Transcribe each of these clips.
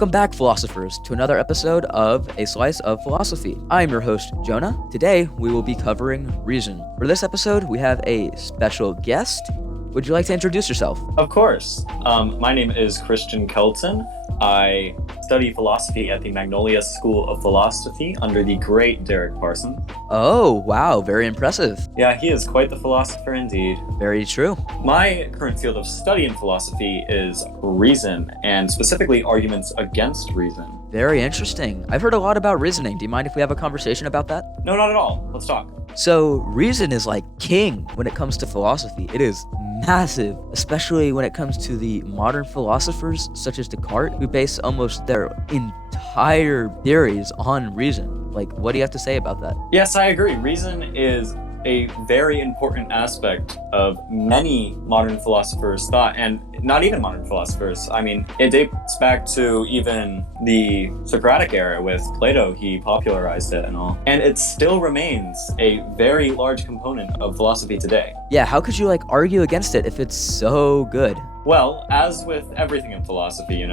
Welcome back, philosophers, to another episode of A Slice of Philosophy. I am your host, Jonah. Today, we will be covering reason. For this episode, we have a special guest. Would you like to introduce yourself? Of course. My name is Christian Kelton. I study philosophy at the Magnolia School of Philosophy under the great Derek Parsons. Oh, wow, very impressive. Yeah, he is quite the philosopher indeed. Very true. My current field of study in philosophy is reason, and specifically arguments against reason. Very interesting. I've heard a lot about reasoning. Do you mind if we have a conversation about that? No, not at all. Let's talk. So, reason is like king when it comes to philosophy. It is massive, especially when it comes to the modern philosophers such as Descartes, who base almost their entire theories on reason. Like, what do you have to say about that? Yes, I agree. Reason is a very important aspect of many modern philosophers' thought, and not even modern philosophers. I mean, it dates back to even the Socratic era with Plato. He popularized it and all. And it still remains a very large component of philosophy today. Yeah, how could you argue against it if it's so good? Well, as with everything in philosophy,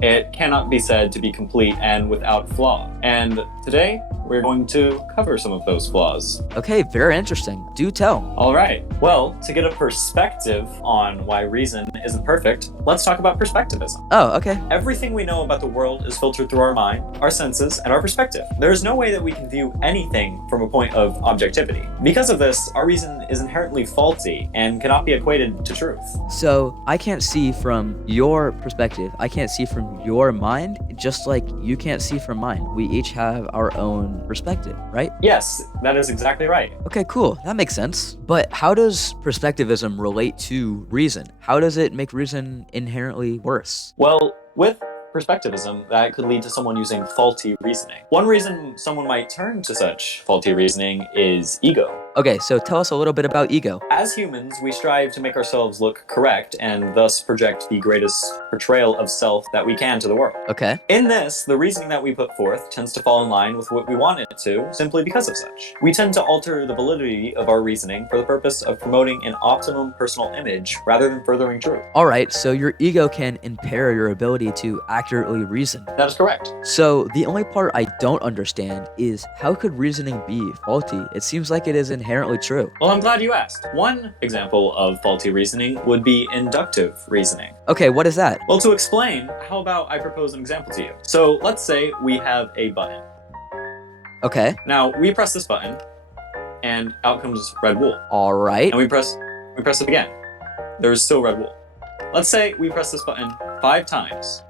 it cannot be said to be complete and without flaw. And today, we're going to cover some of those flaws. Okay, very interesting. Do tell. All right. Well, to get a perspective on why reason isn't perfect, let's talk about perspectivism. Oh, okay. Everything we know about the world is filtered through our mind, our senses, and our perspective. There is no way that we can view anything from a point of objectivity. Because of this, our reason is inherently faulty and cannot be equated to truth. So, I can't see from your perspective. I can't see from your mind, just like you can't see from mine. We each have our own perspective, right? Yes, that is exactly right. Okay, cool. That makes sense. But how does perspectivism relate to reason? How does it make reason inherently worse? Well, with perspectivism, that could lead to someone using faulty reasoning. One reason someone might turn to such faulty reasoning is ego. Okay, so tell us a little bit about ego. As humans, we strive to make ourselves look correct and thus project the greatest portrayal of self that we can to the world. Okay. In this, the reasoning that we put forth tends to fall in line with what we want it to, simply because of such. We tend to alter the validity of our reasoning for the purpose of promoting an optimum personal image rather than furthering truth. All right, so your ego can impair your ability to accurately reason. That is correct. So the only part I don't understand is how could reasoning be faulty? It seems like it is inherently true. Well, I'm glad you asked. One example of faulty reasoning would be inductive reasoning. Okay, what is that? Well, to explain, how about I propose an example to you? So let's say we have a button. Okay. Now, we press this button, and out comes red wool. All right. And we press it again. There is still red wool. Let's say we press this button 5 times.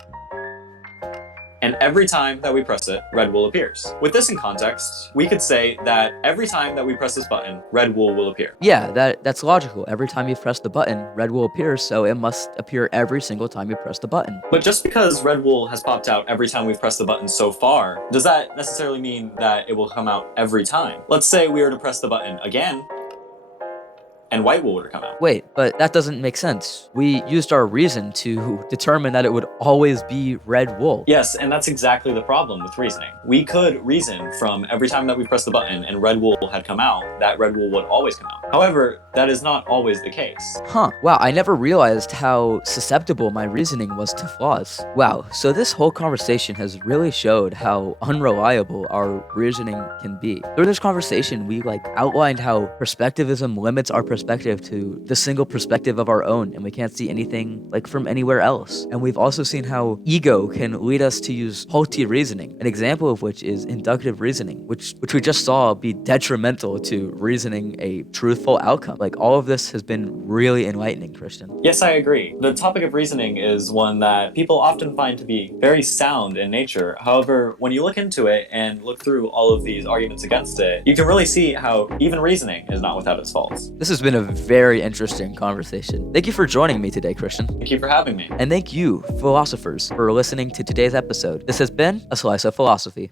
And every time that we press it, red wool appears. With this in context, we could say that every time that we press this button, red wool will appear. Yeah, that's logical. Every time you press the button, red wool appears, so it must appear every single time you press the button. But just because red wool has popped out every time we've pressed the button so far, does that necessarily mean that it will come out every time? Let's say we were to press the button again, and white wool would come out. Wait, but that doesn't make sense. We used our reason to determine that it would always be red wool. Yes, and that's exactly the problem with reasoning. We could reason from every time that we press the button and red wool had come out, that red wool would always come out. However, that is not always the case. Huh. Wow, I never realized how susceptible my reasoning was to flaws. Wow, so this whole conversation has really showed how unreliable our reasoning can be. Through this conversation, we outlined how perspectivism limits our perspective to the single perspective of our own, and we can't see anything from anywhere else. And we've also seen how ego can lead us to use faulty reasoning, an example of which is inductive reasoning, which we just saw be detrimental to reasoning a truthful outcome. All of this has been really enlightening, Christian. Yes, I agree. The topic of reasoning is one that people often find to be very sound in nature. However, when you look into it and look through all of these arguments against it, you can really see how even reasoning is not without its faults. This has been a very interesting conversation. Thank you for joining me today, Christian. Thank you for having me. And thank you, philosophers, for listening to today's episode. This has been A Slice of Philosophy.